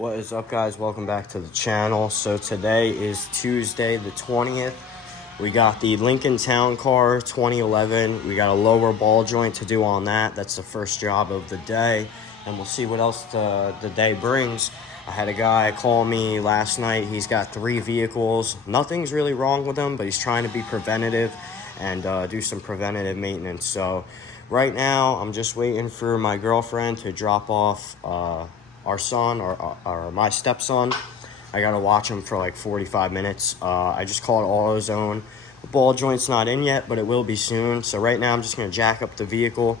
What is up, guys? Welcome back to the channel. So today is Tuesday the 20th. We got the Lincoln Town Car 2011. We got a lower ball joint to do on that. That's the first job of the day, and we'll see what else the day brings. I had a guy call me last night. He's got 3 vehicles. Nothing's really wrong with them, but he's trying to be preventative and do some preventative maintenance. So right now I'm just waiting for my girlfriend to drop off our son or my stepson. I gotta watch him for like 45 minutes. I just called AutoZone. The ball joint's not in yet, but it will be soon. So right now I'm just gonna jack up the vehicle.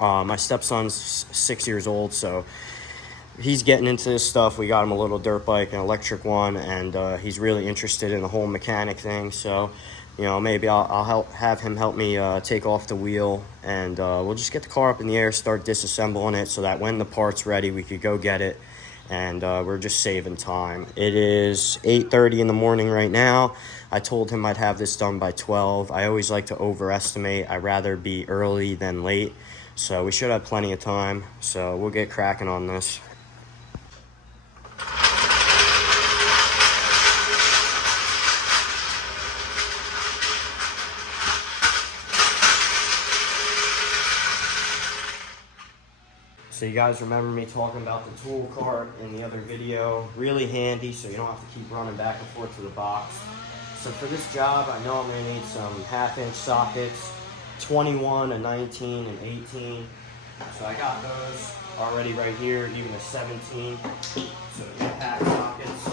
My stepson's 6 years old, so he's getting into this stuff. We got him a little dirt bike, an electric one, and he's really interested in the whole mechanic thing. So, you know, maybe I'll have him help me take off the wheel, and we'll just get the car up in the air, start disassembling it, so that when the part's ready, we could go get it, and we're just saving time. It is 8:30 in the morning right now. I told him I'd have this done by 12. I always like to overestimate. I'd rather be early than late, so we should have plenty of time. So we'll get cracking on this. So you guys remember me talking about the tool cart in the other video. Really handy, so you don't have to keep running back and forth to the box. So for this job, I know I'm gonna need some 1/2-inch sockets, 21, a 19, and 18. So I got those already right here, even a 17. So impact sockets.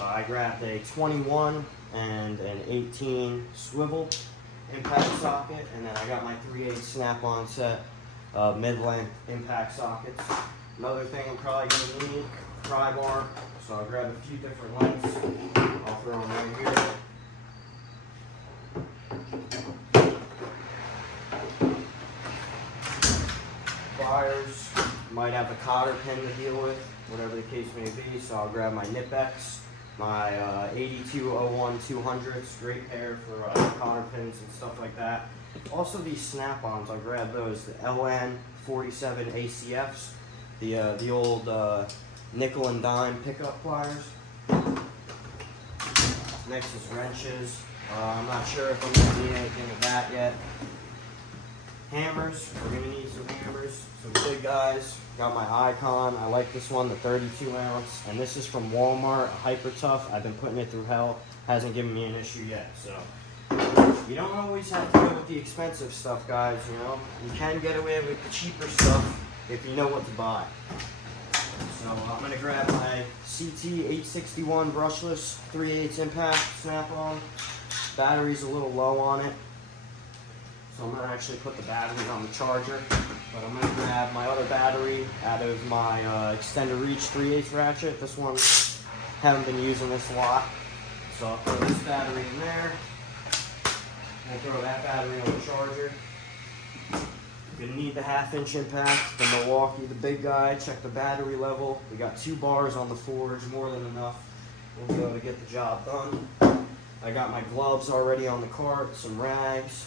I grabbed a 21 and an 18 swivel impact socket, and then I got my 3/8 snap-on set. Mid-length impact sockets. Another thing I'm probably going to need, pry bar. So I'll grab a few different lengths. I'll throw them right here. Pliers. Might have a cotter pin to deal with, whatever the case may be. So I'll grab my Nipex, my 8201-200 straight pair for cotter pins and stuff like that. Also, these snap-ons, I'll grab those, the LN47 ACFs, the old nickel and dime pickup pliers. Next is wrenches. I'm not sure if I'm going to need anything of that yet. Hammers, we're going to need some hammers, some big guys. Got my Icon, I like this one, the 32 ounce, and this is from Walmart, Hyper Tough. I've been putting it through hell, hasn't given me an issue yet, so. You don't always have to go with the expensive stuff, guys, you know. You can get away with the cheaper stuff if you know what to buy. So I'm going to grab my CT 861 brushless 3/8 impact snap-on. Battery's a little low on it, so I'm going to actually put the battery on the charger. But I'm going to grab my other battery out of my extended reach 3/8 ratchet. This one, haven't been using this a lot. So I'll throw this battery in there. We'll throw that battery on the charger. You're gonna need the 1/2-inch impact, the Milwaukee, the big guy. Check the battery level. We got 2 bars on the forge, more than enough. We'll be able to get the job done. I got my gloves already on the cart, some rags.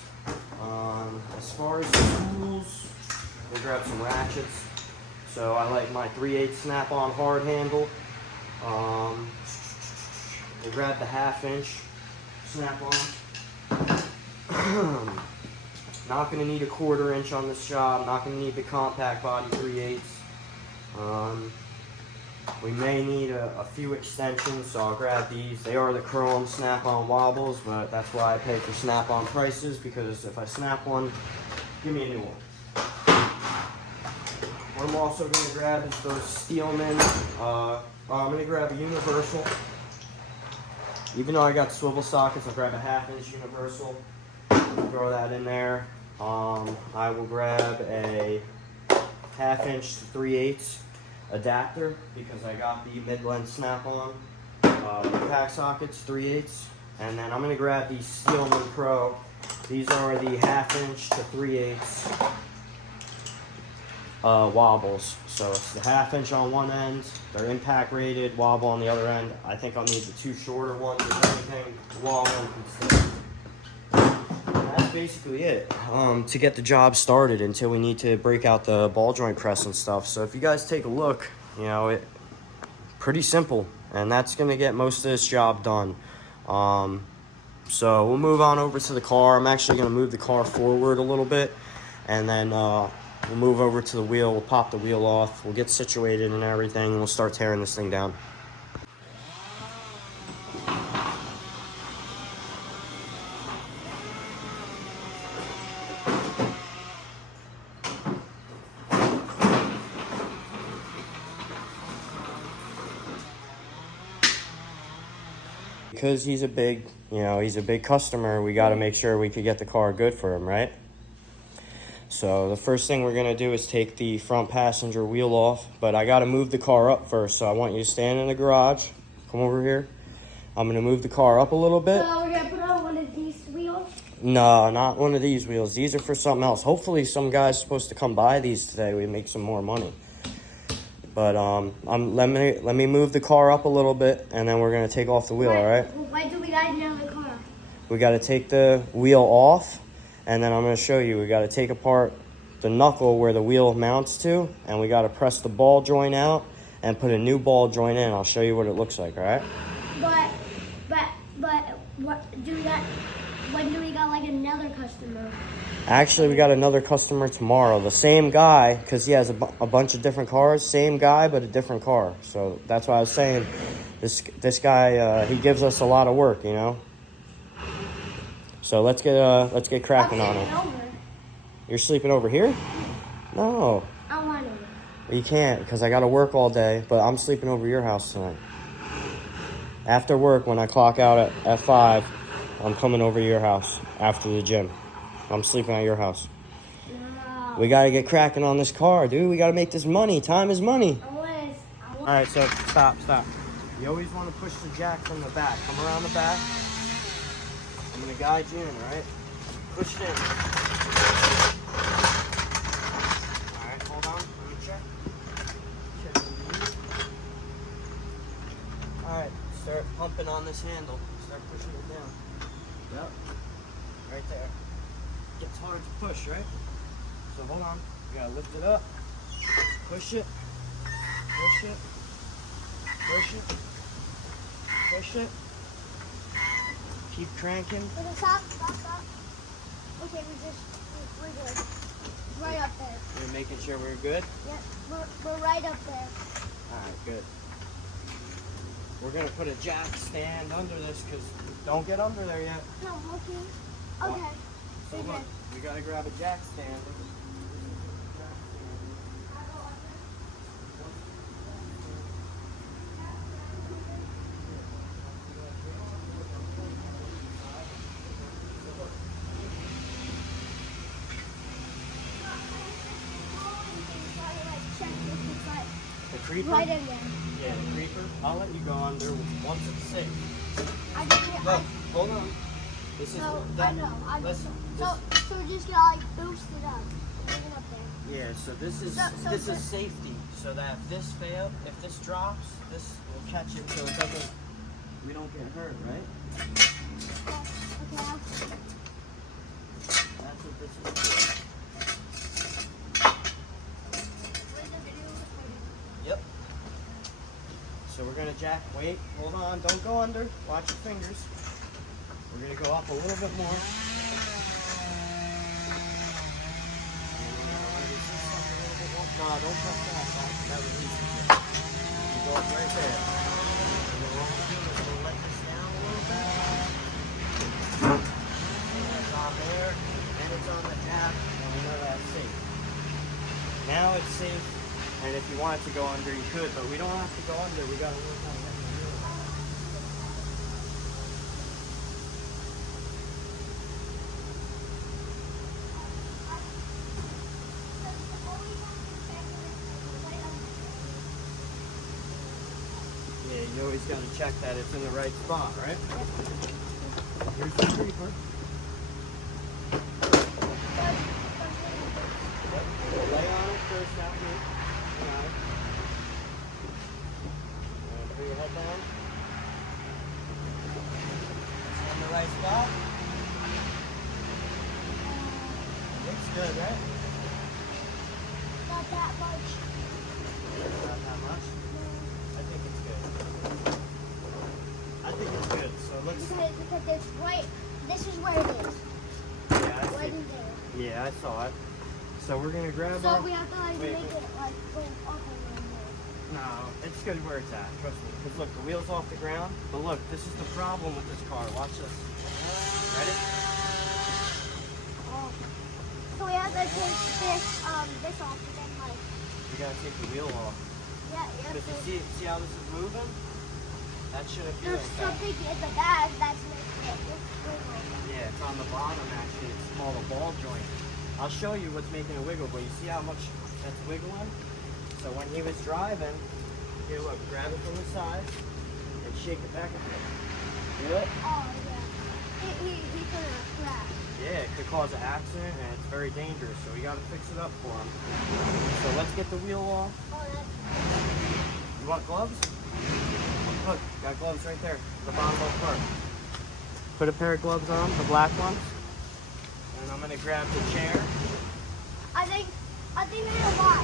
As far as the tools, we'll grab some ratchets. So I like my 3/8 snap-on hard handle. We'll grab the 1/2-inch snap-on. Not going to need a 1/4 inch on this job. Not going to need the compact body 3/8. We may need a few extensions, so I'll grab these. They are the chrome snap-on wobbles, but that's why I pay for snap-on prices, because if I snap one, give me a new one. What I'm also going to grab is those Steelman. I'm going to grab a universal. Even though I got swivel sockets, I'll grab a 1/2-inch universal. Throw that in there. I will grab a 1/2-inch to 3/8 adapter, because I got the mid-length snap-on impact sockets 3/8, and then I'm going to grab these Steelman Pro. These are the 1/2-inch to 3/8 wobbles. So it's the 1/2-inch on one end, they're impact rated, wobble on the other end. I think I'll need the 2 shorter ones if anything. The long one can stay. That's basically it to get the job started until we need to break out the ball joint press and stuff. So if you guys take a look, you know, pretty simple, and that's going to get most of this job done. So we'll move on over to the car. I'm actually going to move the car forward a little bit, and then we'll move over to the wheel. We'll pop the wheel off. We'll get situated and everything, and we'll start tearing this thing down. Because he's a big, he's a big customer, we got to make sure we could get the car good for him, right? So the first thing we're going to do is take the front passenger wheel off, but I got to move the car up first. So I want you to stand in the garage. Come over here. I'm going to move the car up a little bit. So we're going to put on one of these wheels? No, not one of these wheels. These are for something else. Hopefully some guy's supposed to come buy these today. We make some more money. But let me move the car up a little bit, and then we're gonna take off the wheel. All right? Why do we got another car? We got to take the wheel off, and then I'm gonna show you. We got to take apart the knuckle where the wheel mounts to, and we got to press the ball joint out and put a new ball joint in. I'll show you what it looks like. All right? But what do that? When do we got like another customer? Actually, we got another customer tomorrow. The same guy, because he has a bunch of different cars. Same guy, but a different car. So that's why I was saying this guy, he gives us a lot of work, So let's get cracking on it. Over. You're sleeping over here? No. I want to. You can't, because I got to work all day, but I'm sleeping over your house tonight. After work, when I clock out at 5, I'm coming over to your house after the gym. I'm sleeping at your house. No. We got to get cracking on this car, dude. We got to make this money. Time is money. All right, so stop. You always want to push the jack from the back. Come around the back. I'm going to guide you in, all right? Push it in. All right, hold on. Let me check. Check the knee. All right, start pumping on this handle. Start pushing it down. Yep. Right there. Gets hard to push, right? So hold on. You gotta lift it up. Push it. Push it. Push it. Push it. Keep cranking. Stop. Okay, we're good. Right up there. You're making sure we're good? Yep, we're right up there. Alright, good. We're gonna put a jack stand under this because don't get under there yet. No, I'm looking. Okay. So look, we gotta grab a jack stand. The creeper? Right in there. Yeah, the creeper. I'll let you go under once it's safe. Look, hold on. This is I know. So we're just gonna like boost it up. Bring it up there. Yeah, so this is safety. So that if this drops, this will catch it so we don't get hurt, right? Okay. That's what this is for. Yep. So we're gonna jack, wait, hold on, don't go under, watch your fingers. We're gonna go up a little bit more. No, don't touch that releases it. You go up right there. And then what we'll do is we'll let this down a little bit. And it's on there, and it's on the jack, and we know that's safe. Now it's safe, and if you want it to go under, you could, but we don't have to go under. We gotta work on getting the wheel out. Yeah, you always got to check that it's in the right spot, right? Here's the creeper. Lay on it first out here. Alright. And put your head down. It's in the right spot. Looks good, right? Not that much. Not that much. I think it's good. this right. This is where it is. Yeah, I Right see. in there. Yeah, I saw it. So we're gonna grab So our... we have to like Wait, make wait. it like go up and then No, it's good where it's at, trust me. Because look, the wheel's off the ground. But look, this is the problem with this car. Watch this. Ready? oh. So we have to take this off and then like You gotta take the wheel off. yeah. Because you see how this is moving? That shouldn't be There's like that. something in the bag that's making it wiggle. Yeah, it's on the bottom actually. It's called a ball joint. I'll show you what's making it wiggle, but you see how much that's wiggling? So when he was driving, here look, grab it from the side and shake it back and forth. Feel it? Oh yeah. He could have crashed. Yeah, it could cause an accident and it's very dangerous, so we gotta fix it up for him. So let's get the wheel off. Oh, that's You want gloves? Look, got gloves right there, the bottom of the cart. Put a pair of gloves on, the black ones. And I'm gonna grab the chair. I think I know why.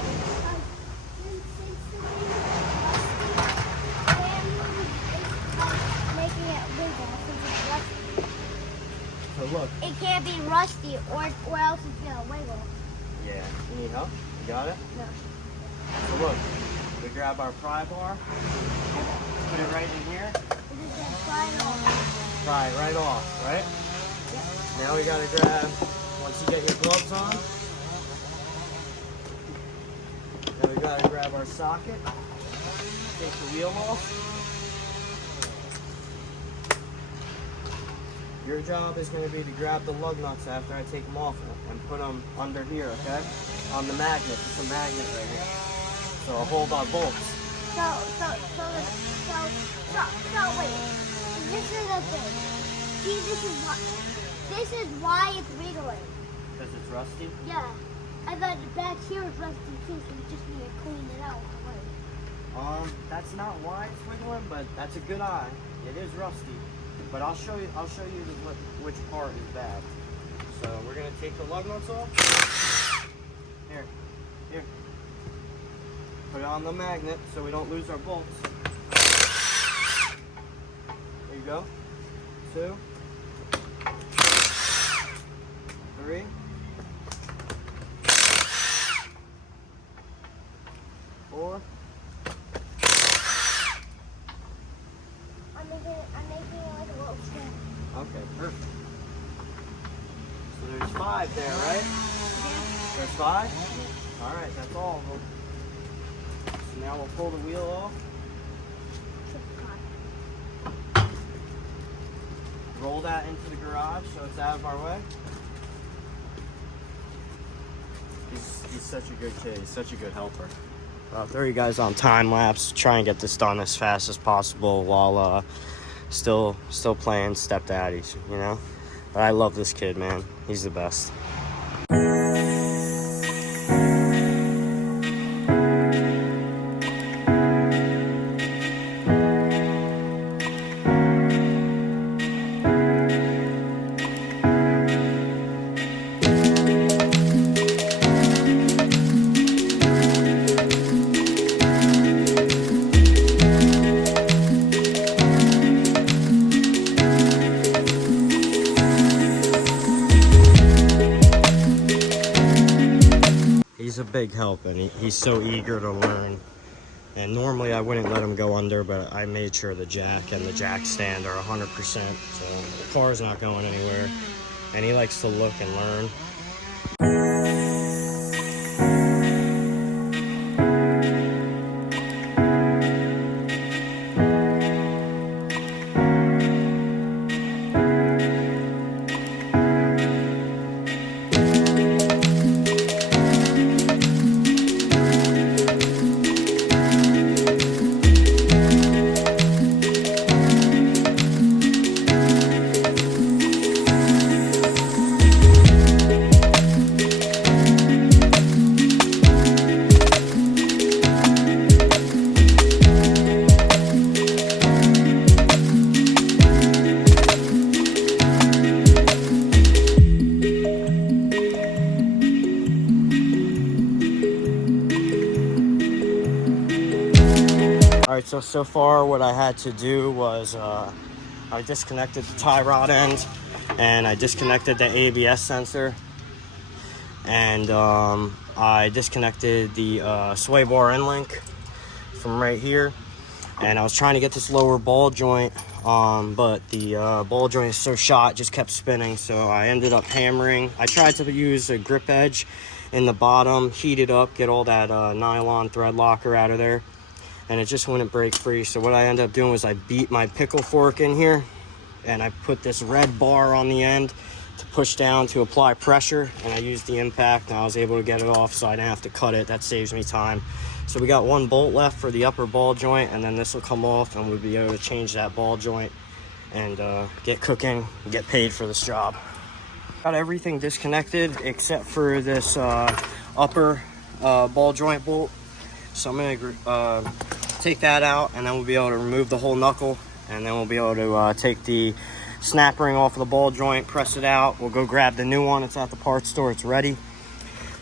Since the thing is making it wiggle since it's rusty. So look. It can't be rusty or else it's gonna wiggle. Yeah, you need help? You got it? No. So look, we grab our pry bar, put it right in here, It is gonna fly off. pry it right off, right? Yep. Now we gotta grab, once you get your gloves on, now we gotta grab our socket, take the wheel off. Your job is going to be to grab the lug nuts after I take them off and put them under here, okay? On the magnet. It's a magnet right here. So I'll hold our bolts. So wait. This is the thing. See, this is why it's wiggling. Because it's rusty? Yeah. I thought the back here is rusty too, so we just need to clean it out. That's not why it's wiggling, but that's a good eye. It is rusty. But I'll show you which part is bad. So we're gonna take the lug nuts off. Here. Put it on the magnet so we don't lose our bolts. There you go. 2, 3. Four. I'm making it like a little string. Okay, perfect. So there's 5 there, right? There's 5? Alright, that's all of them. So now we'll pull the wheel off. Roll that into the garage so it's out of our way. He's such a good kid. He's such a good helper. I'll throw you guys on time lapse. Try and get this done as fast as possible while still playing stepdaddies, you know? But I love this kid, man. He's the best. He's a big help, and he's so eager to learn. And normally I wouldn't let him go under, but I made sure the jack and the jack stand are 100%, so the car's not going anywhere. And he likes to look and learn. Alright, so far what I had to do was I I disconnected the tie rod end, and I disconnected the ABS sensor, and I disconnected the sway bar end link from right here. And I was trying to get this lower ball joint, but the ball joint is so shot, it just kept spinning. So I ended up hammering. I tried to use a grip edge in the bottom, heat it up, get all that nylon thread locker out of there, and it just wouldn't break free. So what I ended up doing was I beat my pickle fork in here, and I put this red bar on the end to push down to apply pressure, and I used the impact, and I was able to get it off so I didn't have to cut it. That saves me time. So we got one bolt left for the upper ball joint, and then this will come off, and we'll be able to change that ball joint and get cooking and get paid for this job. Got everything disconnected except for this upper ball joint bolt. So I'm gonna take that out, and then we'll be able to remove the whole knuckle, and then we'll be able to take the snap ring off of the ball joint, press it out. We'll go grab the new one. It's at the parts store. It's ready.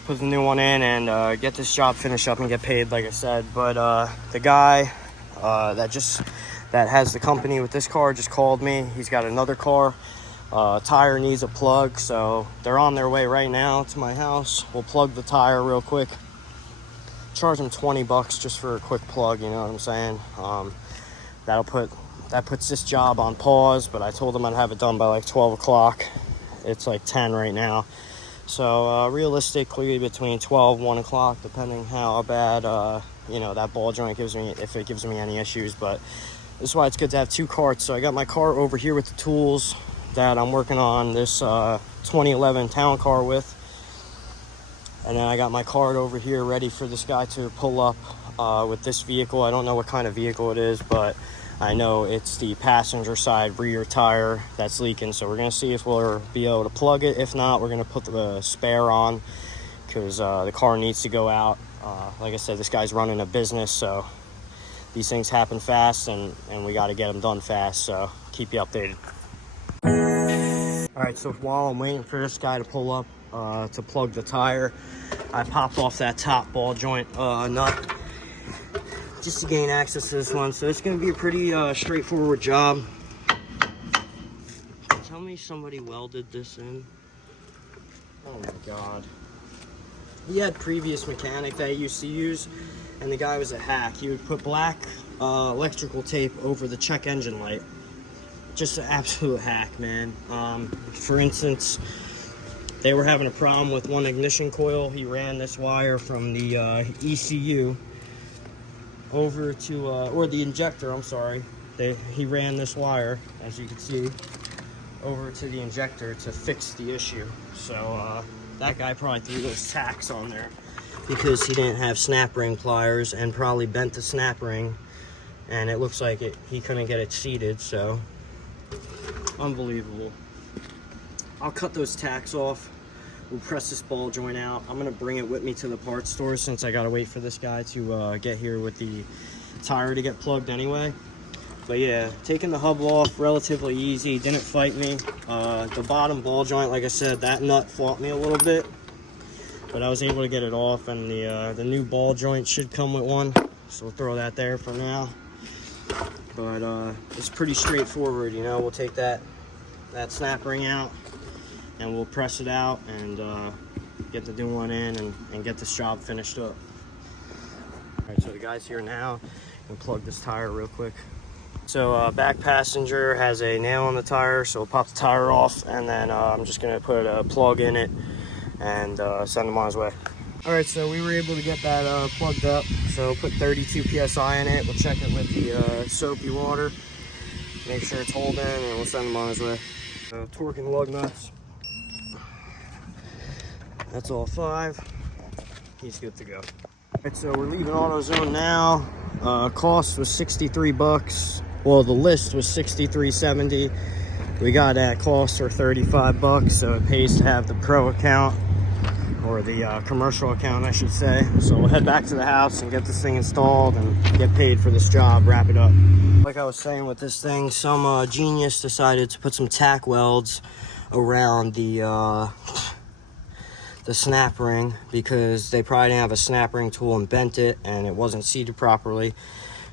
Put the new one in and get this job finished up and get paid, like I said. But the guy that has the company with this car just called me. He's got another car. Tire needs a plug, so they're on their way right now to my house. We'll plug the tire real quick. Charge them $20 just for a quick plug, you know what I'm saying? That puts this job on pause, but I told them I'd have it done by like 12 o'clock. It's like 10 right now. So realistically between 12 1 o'clock, depending how bad that ball joint gives me, if it gives me any issues. But this is why it's good to have two carts. So I got my car over here with the tools that I'm working on this 2011 town car with, and then I got my cart over here ready for this guy to pull up with this vehicle. I don't know what kind of vehicle it is, but I know it's the passenger side rear tire that's leaking, so we're gonna see if we'll be able to plug it. If not, we're gonna put the spare on, because the car needs to go out. Like I said, this guy's running a business, so these things happen fast, and we got to get them done fast. So keep you updated. All right, so while I'm waiting for this guy to pull up to plug the tire, I popped off that top ball joint nut just to gain access to this one. So it's going to be a pretty straightforward job. Tell me somebody welded this in. Oh my god. He had previous mechanic that he used to use, and the guy was a hack. He would put black electrical tape over the check engine light. Just an absolute hack, man. For instance, they were having a problem with one ignition coil. He ran this wire from the ECU over to, or the injector, I'm sorry. He ran this wire, as you can see, over to the injector to fix the issue. So that guy probably threw those tacks on there because he didn't have snap ring pliers, and probably bent the snap ring, and it looks like he couldn't get it seated. So unbelievable. I'll cut those tacks off. We'll press this ball joint out. I'm gonna bring it with me to the parts store since I gotta wait for this guy to get here with the tire to get plugged anyway. But yeah, taking the hub off, relatively easy, didn't fight me. The bottom ball joint, like I said, that nut fought me a little bit, but I was able to get it off, and the new ball joint should come with one, so we'll throw that there for now. But it's pretty straightforward, you know. We'll take that snap ring out, and we'll press it out and get the new one in and get this job finished up. All right, so the guy's here now. We'll plug this tire real quick. So back passenger has a nail on the tire, so we'll pop the tire off, and then I'm just gonna put a plug in it and send him on his way. All right, so we were able to get that plugged up. So put 32 PSI in it. We'll check it with the soapy water, make sure it's holding, and we'll send him on his way. Torque and lug nuts. That's all 5. He's good to go. All right, so we're leaving AutoZone now. Cost was $63. Well, the list was $63.70. We got at cost for $35, so it pays to have the pro account, or the commercial account, I should say. So we'll head back to the house and get this thing installed and get paid for this job, wrap it up. Like I was saying with this thing, some genius decided to put some tack welds around the snap ring, because they probably didn't have a snap ring tool and bent it, and it wasn't seated properly.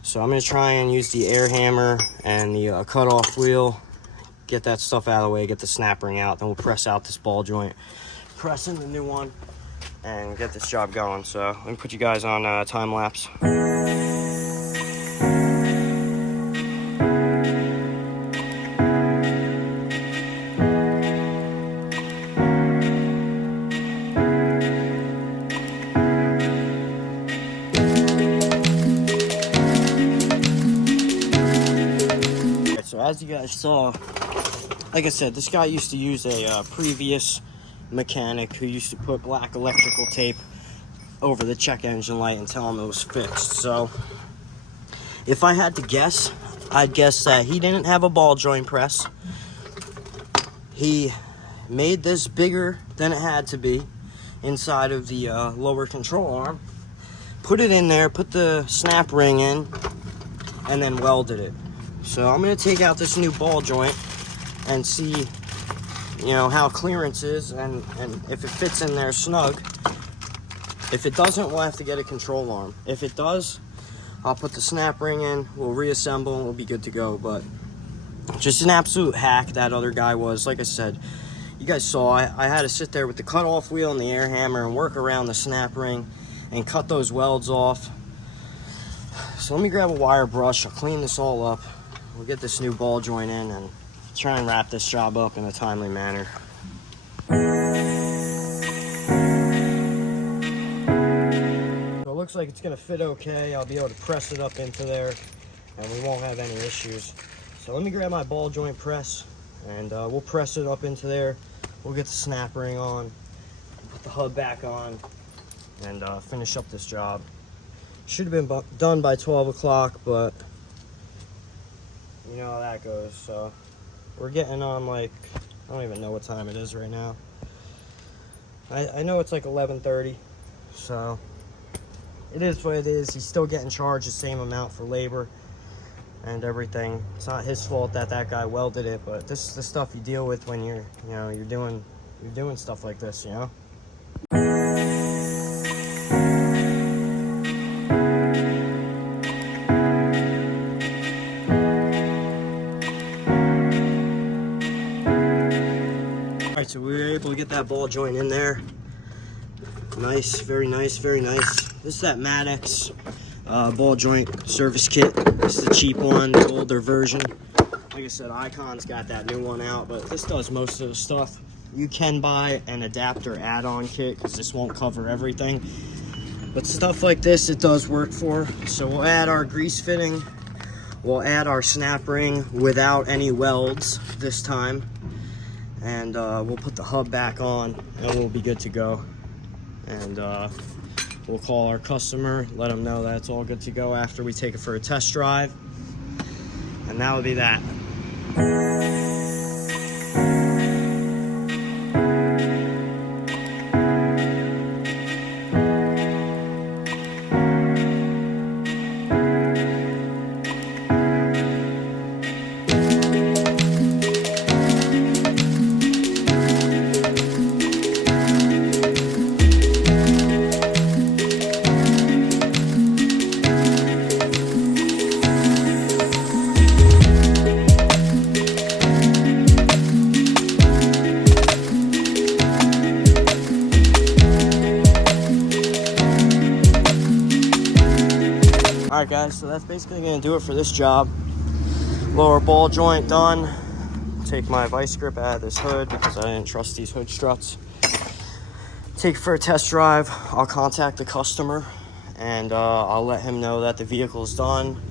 So I'm going to try and use the air hammer and the cutoff wheel get that stuff out of the way, get the snap ring out, then we'll press out this ball joint, press in the new one, and get this job going. So let me put you guys on time lapse. So as you guys saw, like I said, this guy used to use a previous mechanic who used to put black electrical tape over the check engine light and tell him it was fixed. So if I had to guess, I'd guess that he didn't have a ball joint press. He made this bigger than it had to be inside of the lower control arm, put it in there, put the snap ring in, and then welded it. So I'm going to take out this new ball joint and see, you know, how clearance is and if it fits in there snug. If it doesn't, we'll have to get a control arm. If it does, I'll put the snap ring in, we'll reassemble, and we'll be good to go. But just an absolute hack that other guy was. Like I said, you guys saw, I had to sit there with the cutoff wheel and the air hammer and work around the snap ring and cut those welds off. So let me grab a wire brush, I'll clean this all up. We'll get this new ball joint in and try and wrap this job up in a timely manner. So it looks like it's gonna fit okay. I'll be able to press it up into there and we won't have any issues. So let me grab my ball joint press and we'll press it up into there. We'll get the snap ring on, put the hub back on, and finish up this job. Should have been done by 12 o'clock, but you know how that goes. So we're getting on, like, I don't even know what time it is right now. I know it's like 11:30, so it is what it is. He's still getting charged the same amount for labor and everything. It's not his fault that that guy welded it, but this is the stuff you deal with when you're doing stuff like this, you know. Alright, so we were able to get that ball joint in there. Nice, very nice, very nice. This is that Maddox ball joint service kit. This is the cheap one, the older version. Like I said, Icon's got that new one out, but this does most of the stuff. You can buy an adapter add-on kit because this won't cover everything. But stuff like this, it does work for. So we'll add our grease fitting. We'll add our snap ring without any welds this time. And we'll put the hub back on and we'll be good to go. And we'll call our customer, let them know that it's all good to go after we take it for a test drive. And that will be that. Alright guys, so that's basically going to do it for this job. Lower ball joint done. Take my vice grip out of this hood because I didn't trust these hood struts. Take it for a test drive. I'll contact the customer and I'll let him know that the vehicle is done.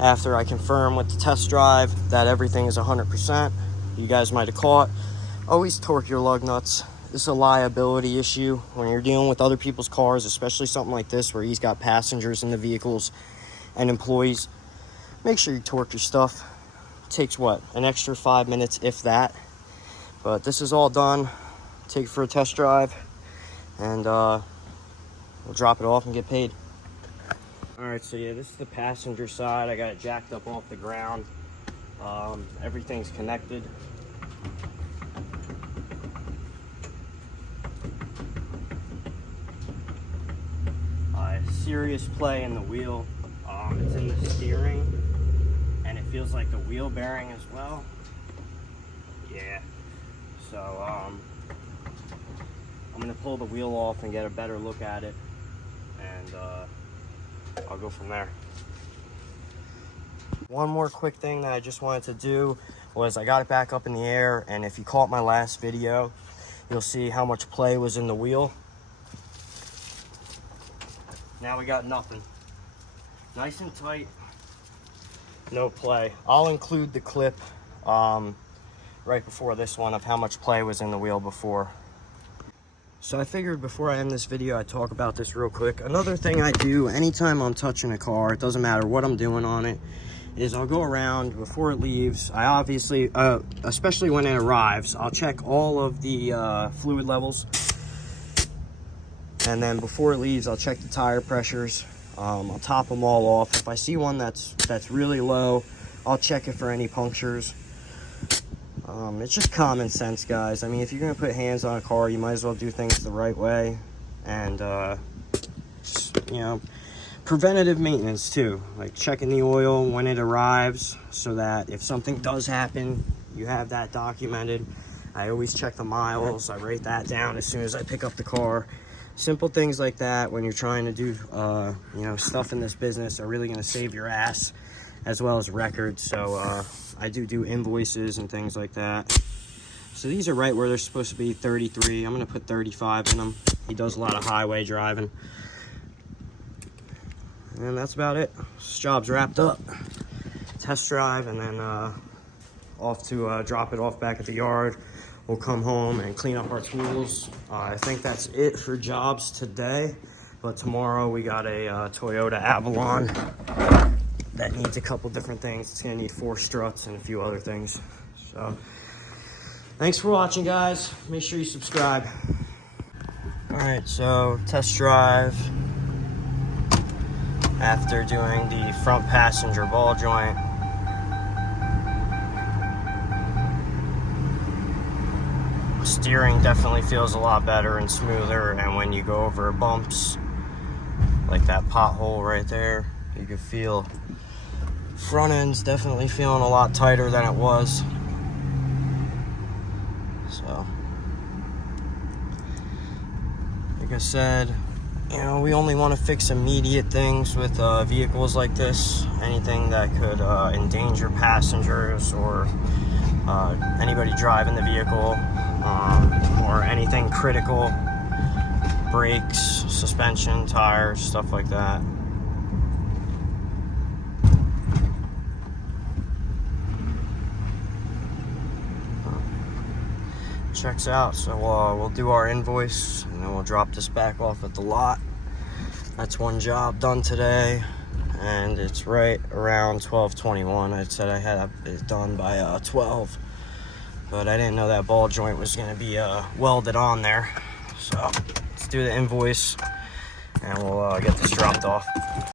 After I confirm with the test drive that everything is 100%. You guys might have caught. Always torque your lug nuts. This is a liability issue when you're dealing with other people's cars, especially something like this where he's got passengers in the vehicles and employees. Make sure you torque your stuff. It takes what, an extra 5 minutes if that. But this is all done. Take it for a test drive and we'll drop it off and get paid. All right, so yeah, this is the passenger side. I got it jacked up off the ground. Everything's connected. Serious play in the wheel. It's in the steering and it feels like the wheel bearing as well. Yeah. So, I'm gonna pull the wheel off and get a better look at it, and I'll go from there. One more quick thing that I just wanted to do was I got it back up in the air, and if you caught my last video, you'll see how much play was in the wheel. Now we got nothing. Nice and tight, no play. I'll include the clip right before this one of how much play was in the wheel before. So I figured before I end this video, I'd talk about this real quick. Another thing I do anytime I'm touching a car, it doesn't matter what I'm doing on it, is I'll go around before it leaves. I obviously, especially when it arrives, I'll check all of the fluid levels. And then before it leaves, I'll check the tire pressures. I'll top them all off. If I see one that's really low, I'll check it for any punctures. It's just common sense, guys. I mean, if you're gonna put hands on a car, you might as well do things the right way. And just, you know, preventative maintenance too, like checking the oil when it arrives, so that if something does happen, you have that documented. I always check the miles. I write that down as soon as I pick up the car. Simple things like that when you're trying to do you know, stuff in this business are really going to save your ass, as well as records. So I do invoices and things like that. So these are right where they're supposed to be, 33. I'm going to put 35 in them. He does a lot of highway driving. And that's about it. This job's wrapped up. Test drive, and then off to drop it off back at the yard. We'll come home and clean up our tools. I think that's it for jobs today. But tomorrow we got a Toyota Avalon that needs a couple different things. It's gonna need 4 struts and a few other things. So thanks for watching, guys. Make sure you subscribe. All right, so test drive after doing the front passenger ball joint. Steering definitely feels a lot better and smoother, and when you go over bumps like that pothole right there, you can feel front end's definitely feeling a lot tighter than it was. So like I said, you know, we only want to fix immediate things with vehicles like this. Anything that could endanger passengers or anybody driving the vehicle, or anything critical, brakes, suspension, tires, stuff like that. Checks out. So we'll do our invoice, and then we'll drop this back off at the lot. That's one job done today, and it's right around 12:21. I said I had it done by 12, but I didn't know that ball joint was going to be welded on there. So let's do the invoice, and we'll get this dropped off.